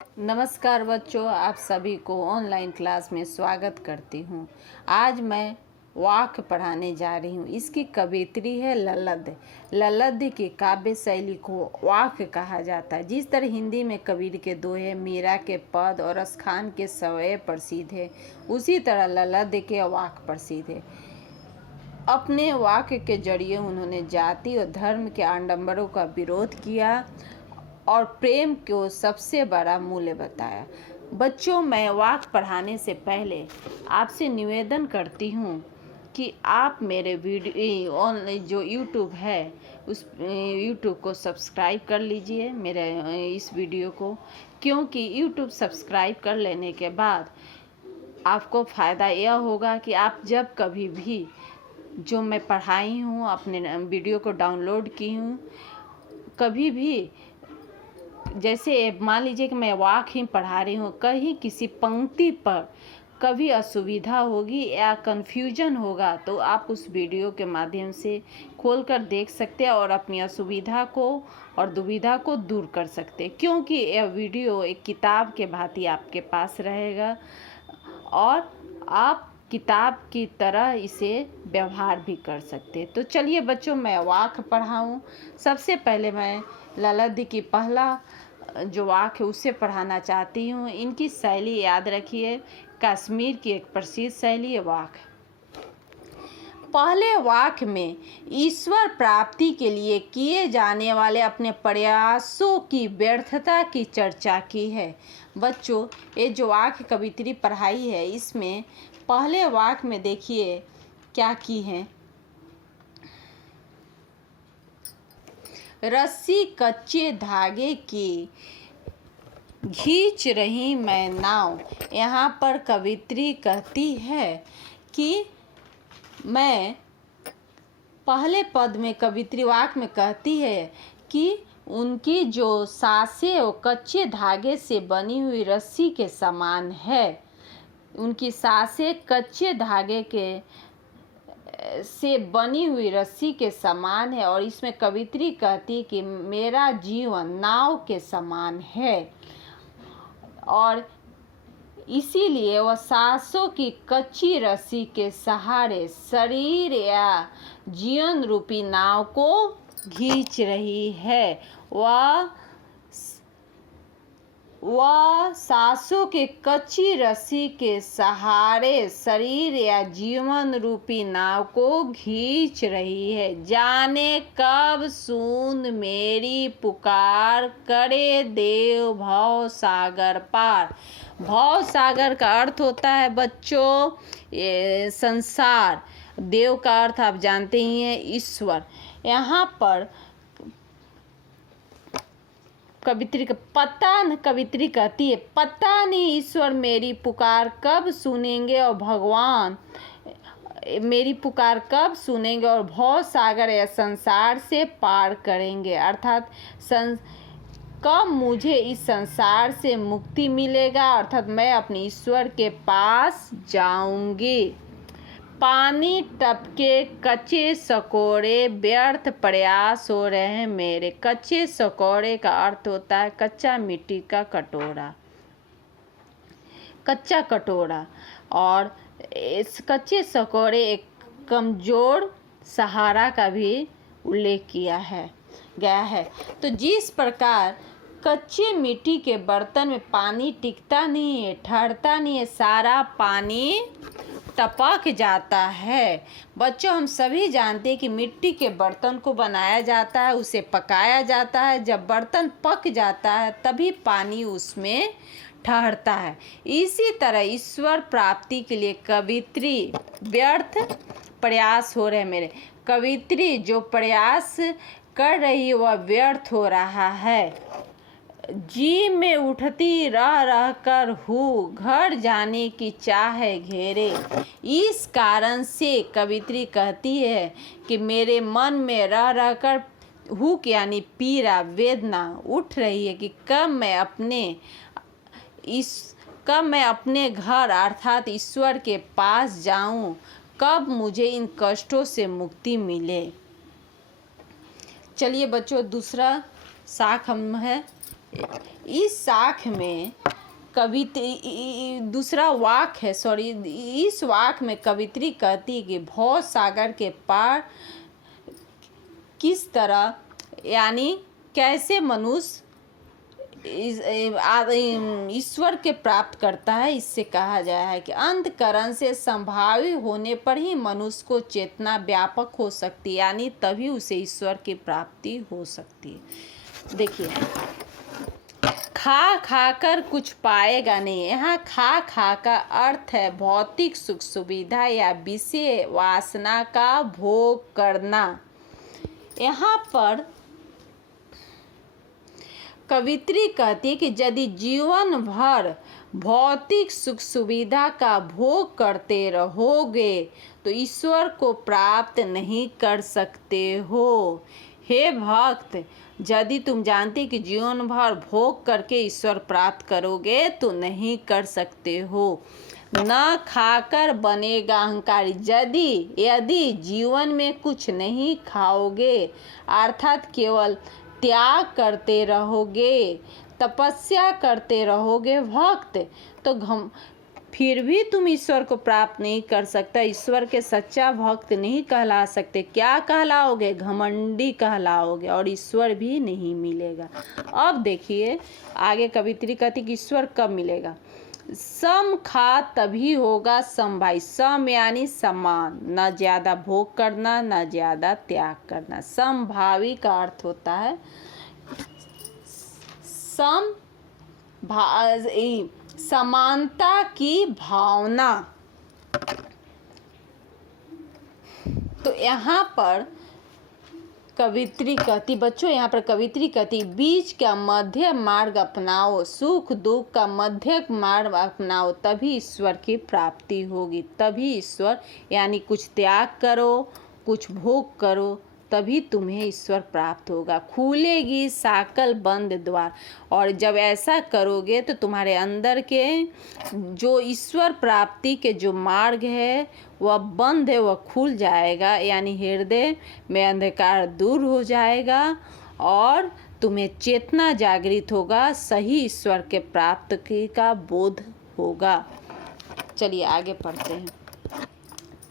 नमस्कार बच्चों, आप सभी को ऑनलाइन क्लास में स्वागत करती हूँ। आज मैं वाक्य पढ़ाने जा रही हूँ। इसकी कवित्री है ललद। ललद की काव्य शैली को वाक्य कहा जाता है। जिस तरह हिंदी में कबीर के दोहे, मीरा के पद और अस्थान के सवय प्रसिद्ध है, उसी तरह ललद के वाक्य प्रसिद्ध है। अपने वाक्य के जरिए उन्होंने जाति और धर्म के आडंबरों का विरोध किया और प्रेम को सबसे बड़ा मूल्य बताया। बच्चों, मैं वाक्य पढ़ाने से पहले आपसे निवेदन करती हूँ कि आप मेरे वीडियो ऑनलाइन जो यूट्यूब है उस यूट्यूब को सब्सक्राइब कर लीजिए मेरे इस वीडियो को, क्योंकि यूट्यूब सब्सक्राइब कर लेने के बाद आपको फ़ायदा यह होगा कि आप जब कभी भी जो मैं पढ़ाई हूँ अपने वीडियो को डाउनलोड की हूँ, कभी भी जैसे मान लीजिए कि मैं वाक्य ही पढ़ा रही हूँ, कहीं किसी पंक्ति पर कभी असुविधा होगी या कन्फ्यूजन होगा तो आप उस वीडियो के माध्यम से खोलकर देख सकते हैं और अपनी असुविधा को और दुविधा को दूर कर सकते हैं, क्योंकि यह वीडियो एक किताब के भांति आपके पास रहेगा और आप किताब की तरह इसे व्यवहार भी कर सकते हैं। तो चलिए बच्चों, मैं वाक्य पढ़ाऊँ। सबसे पहले मैं ललद की पहला जो वाक्य है उससे पढ़ाना चाहती हूँ। इनकी शैली याद रखिए, कश्मीर की एक प्रसिद्ध शैली है वाक्य। पहले वाक्य में ईश्वर प्राप्ति के लिए किए जाने वाले अपने प्रयासों की व्यर्थता की चर्चा की है। बच्चों, ये जो वाक्य कवित्री पढ़ाई है, इसमें पहले वाक्य में देखिए क्या की है। रस्सी कच्चे धागे की खींच रही मैं नाव। यहाँ पर कवित्री कहती है कि मैं पहले पद में कवित्री वाक्य में कहती है कि उनकी जो सांसें वो कच्चे धागे से बनी हुई रस्सी के समान है। उनकी सांसें कच्चे धागे के से बनी हुई रस्सी के समान है और इसमें कवित्री कहती है कि मेरा जीवन नाव के समान है और इसीलिए वह सांसों की कच्ची रस्सी के सहारे शरीर या जीवन रूपी नाव को खींच रही है। वह सांसों के कच्ची रस्सी के सहारे शरीर या जीवन रूपी नाव को खींच रही है। जाने कब सुन मेरी पुकार, करे देव भव सागर पार। भव सागर का अर्थ होता है बच्चों ये संसार, देव का अर्थ आप जानते ही हैं ईश्वर। यहाँ पर कवित्री कहती है पता नहीं ईश्वर मेरी पुकार कब सुनेंगे और भगवान मेरी पुकार कब सुनेंगे और भव सागर या संसार से पार करेंगे, अर्थात कब मुझे इस संसार से मुक्ति मिलेगा, अर्थात मैं अपने ईश्वर के पास जाऊंगी। पानी टपके कच्चे सकोरे, व्यर्थ प्रयास हो रहे हैं मेरे। कच्चे सकोरे का अर्थ होता है कच्चा मिट्टी का कटोरा, कच्चा कटोरा। और इस कच्चे सकोरे एक कमजोर सहारा का भी उल्लेख किया गया है। तो जिस प्रकार कच्चे मिट्टी के बर्तन में पानी टिकता नहीं है, ठहरता नहीं है, सारा पानी टपक जाता है। बच्चों, हम सभी जानते हैं कि मिट्टी के बर्तन को बनाया जाता है, उसे पकाया जाता है। जब बर्तन पक जाता है तभी पानी उसमें ठहरता है। इसी तरह ईश्वर प्राप्ति के लिए कवित्री व्यर्थ प्रयास हो रहे हैं मेरे। कवित्री जो प्रयास कर रही है वह व्यर्थ हो रहा है। जी में उठती रह रह कर हूँ, घर जाने की चाह घेरे। इस कारण से कवित्री कहती है कि मेरे मन में रह रह कर हुक यानी पीड़ा वेदना उठ रही है कि कब मैं अपने घर अर्थात ईश्वर के पास जाऊं, कब मुझे इन कष्टों से मुक्ति मिले। चलिए बच्चों, दूसरा शाख हम है इस शाख में दूसरा वाक है, सॉरी, इस वाक में कवित्री कहती है कि भव सागर के पार किस तरह, यानी कैसे मनुष्य ईश्वर के प्राप्त करता है। इससे कहा गया है कि अंतकरण से संभावी होने पर ही मनुष्य को चेतना व्यापक हो सकती है, यानी तभी उसे ईश्वर की प्राप्ति हो सकती है। देखिए, खा खाकर कुछ पाएगा नहीं। यहाँ खा का अर्थ है भौतिक सुख सुविधा या विषय वासना का भोग करना। यहाँ पर कवित्री कहती है कि यदि जीवन भर भौतिक सुख सुविधा का भोग करते रहोगे तो ईश्वर को प्राप्त नहीं कर सकते हो। हे भक्त, यदि तुम जानते कि जीवन भर भोग करके ईश्वर प्राप्त करोगे तो नहीं कर सकते हो। न खाकर बनेगा अहंकारी। यदि जीवन में कुछ नहीं खाओगे, अर्थात केवल त्याग करते रहोगे, तपस्या करते रहोगे भक्त, तो फिर भी तुम ईश्वर को प्राप्त नहीं कर सकता। ईश्वर के सच्चा भक्त नहीं कहला सकते। क्या कहलाओगे? घमंडी कहलाओगे और ईश्वर भी नहीं मिलेगा। अब देखिए आगे कवित्री कहती कि ईश्वर कब मिलेगा। सम खा तभी होगा समभाई। सम यानी समान, न ज्यादा भोग करना न ज्यादा त्याग करना। समभावी का अर्थ होता है समानता की भावना। तो यहाँ पर कवित्री कहती, बच्चों यहाँ पर कवित्री कहती, बीच का मध्य मार्ग अपनाओ, सुख दुख का मध्य मार्ग अपनाओ, तभी ईश्वर की प्राप्ति होगी। तभी ईश्वर, यानी कुछ त्याग करो, कुछ भोग करो, तभी तुम्हें ईश्वर प्राप्त होगा। खुलेगी साकल बंद द्वार। और जब ऐसा करोगे तो तुम्हारे अंदर के जो ईश्वर प्राप्ति के जो मार्ग है वह बंद है, वह खुल जाएगा, यानी हृदय में अंधकार दूर हो जाएगा और तुम्हें चेतना जागृत होगा, सही ईश्वर के प्राप्त का बोध होगा। चलिए आगे पढ़ते हैं।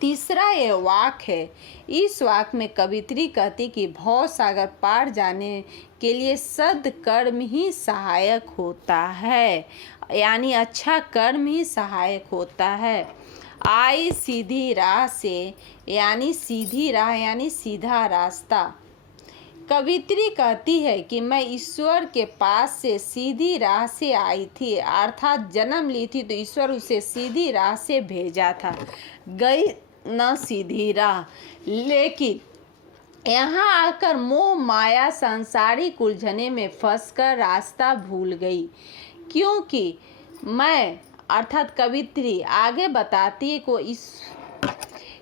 तीसरा ये वाक है। इस वाक में कवित्री कहती कि भव सागर पार जाने के लिए सद्कर्म ही सहायक होता है, यानी अच्छा कर्म ही सहायक होता है। आई सीधी राह से, यानी सीधी राह यानी सीधा रास्ता। कवित्री कहती है कि मैं ईश्वर के पास से सीधी राह से आई थी, अर्थात जन्म ली थी तो ईश्वर उसे सीधी राह से भेजा था, गई न सीधी राह। लेकिन यहाँ आकर मोह माया सांसारिक उलझने में फंसकर रास्ता भूल गई, क्योंकि मैं, अर्थात कवित्री आगे बताती है को इस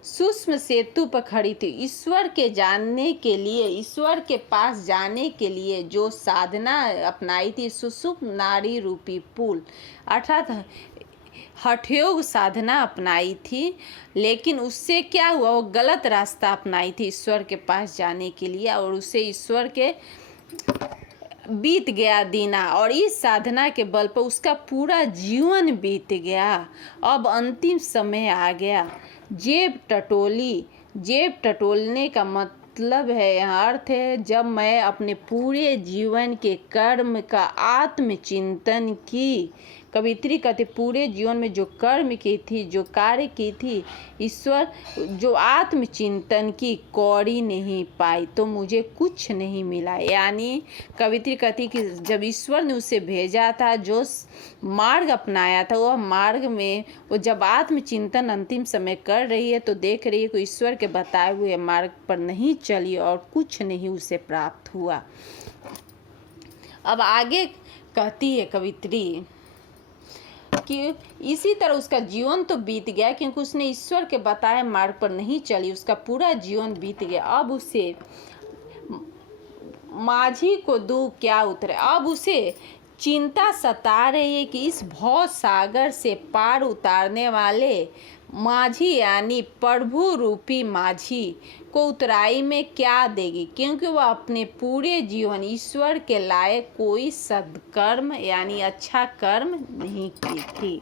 सूक्ष्म सेतु पर खड़ी थी। ईश्वर के जानने के लिए, ईश्वर के पास जाने के लिए जो साधना अपनाई थी, सुषुप्त नाड़ी रूपी पुल, अर्थात हठयोग साधना अपनाई थी, लेकिन उससे क्या हुआ, वो गलत रास्ता अपनाई थी ईश्वर के पास जाने के लिए, और उसे ईश्वर के बीत गया दीना, और इस साधना के बल पर उसका पूरा जीवन बीत गया। अब अंतिम समय आ गया। जेब टटोली। जेब टटोलने का मतलब है, यहाँ अर्थ है, जब मैं अपने पूरे जीवन के कर्म का आत्मचिंतन की। कवित्री कहते पूरे जीवन में जो कर्म की थी, जो कार्य की थी, ईश्वर जो आत्मचिंतन की कौड़ी नहीं पाई तो मुझे कुछ नहीं मिला। यानी कवित्री कहती कि जब ईश्वर ने उसे भेजा था, जो मार्ग अपनाया था, वह मार्ग में वो जब आत्मचिंतन अंतिम समय कर रही है तो देख रही है कि ईश्वर के बताए हुए मार्ग पर नहीं चली और कुछ नहीं उसे प्राप्त हुआ। अब आगे कहती है कवित्री कि इसी तरह उसका जीवन तो बीत गया, क्योंकि उसने ईश्वर के बताए मार्ग पर नहीं चली, उसका पूरा जीवन बीत गया। अब उसे माझी को दुख क्या उतरे, अब उसे चिंता सता रही है कि इस भव सागर से पार उतारने वाले माझी यानी प्रभु रूपी माझी को उतराई में क्या देगी, क्योंकि वह अपने पूरे जीवन ईश्वर के लायक कोई सद्कर्म यानी अच्छा कर्म नहीं की थी,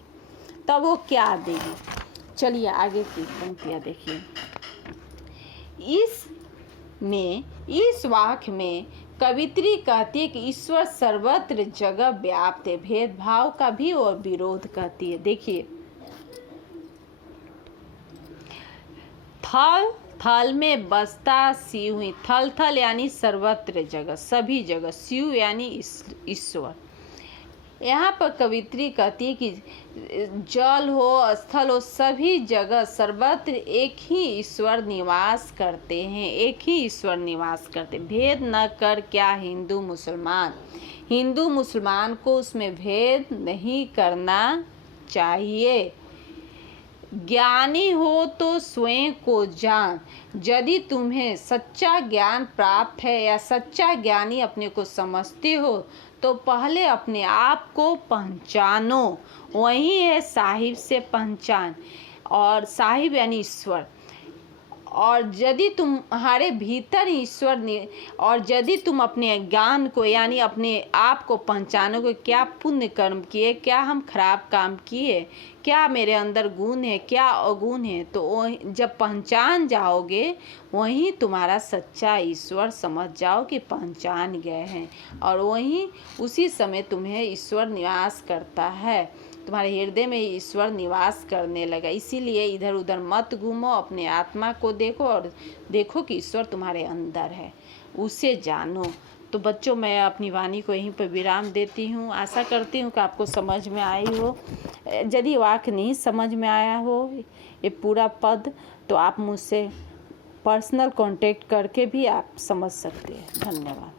तब वो क्या देगी। चलिए आगे की पंक्तियाँ देखिए। इस वाक्य में कवित्री कहती है कि ईश्वर सर्वत्र जगह व्याप्त है, भेदभाव का भी और विरोध करती है। देखिए, थल थल में बसता शिव ही, थल थल यानी सर्वत्र जगह, सभी जगह, शिव यानी ईश्वर। यहाँ पर कवित्री कहती है कि जल हो स्थल हो सभी जगह सर्वत्र एक ही ईश्वर निवास करते हैं, एक ही ईश्वर निवास करते हैं। भेद न कर क्या हिंदू मुसलमान को उसमें भेद नहीं करना चाहिए। ज्ञानी हो तो स्वयं को जान, यदि तुम्हें सच्चा ज्ञान प्राप्त है या सच्चा ज्ञानी अपने को समझते हो तो पहले अपने आप को पहचानो, वही है साहिब से पहचान, और साहिब यानी ईश्वर। और यदि तुम्हारे भीतर ईश्वर और यदि तुम अपने ज्ञान को यानी अपने आप को पहचानोगे, क्या पुण्य कर्म किए, क्या हम खराब काम किए, क्या मेरे अंदर गुण है, क्या अवगुण है, तो जब पहचान जाओगे वहीं तुम्हारा सच्चा ईश्वर समझ जाओ कि पहचान गए हैं, और वहीं उसी समय तुम्हें ईश्वर निवास करता है, तुम्हारे हृदय में ईश्वर निवास करने लगा। इसीलिए इधर उधर मत घूमो, अपने आत्मा को देखो और देखो कि ईश्वर तुम्हारे अंदर है, उसे जानो। तो बच्चों, मैं अपनी वाणी को यहीं पर विराम देती हूँ। आशा करती हूँ कि आपको समझ में आई हो। यदि वाक्य नहीं समझ में आया हो ये पूरा पद, तो आप मुझसे पर्सनल कांटेक्ट करके भी आप समझ सकते हैं। धन्यवाद।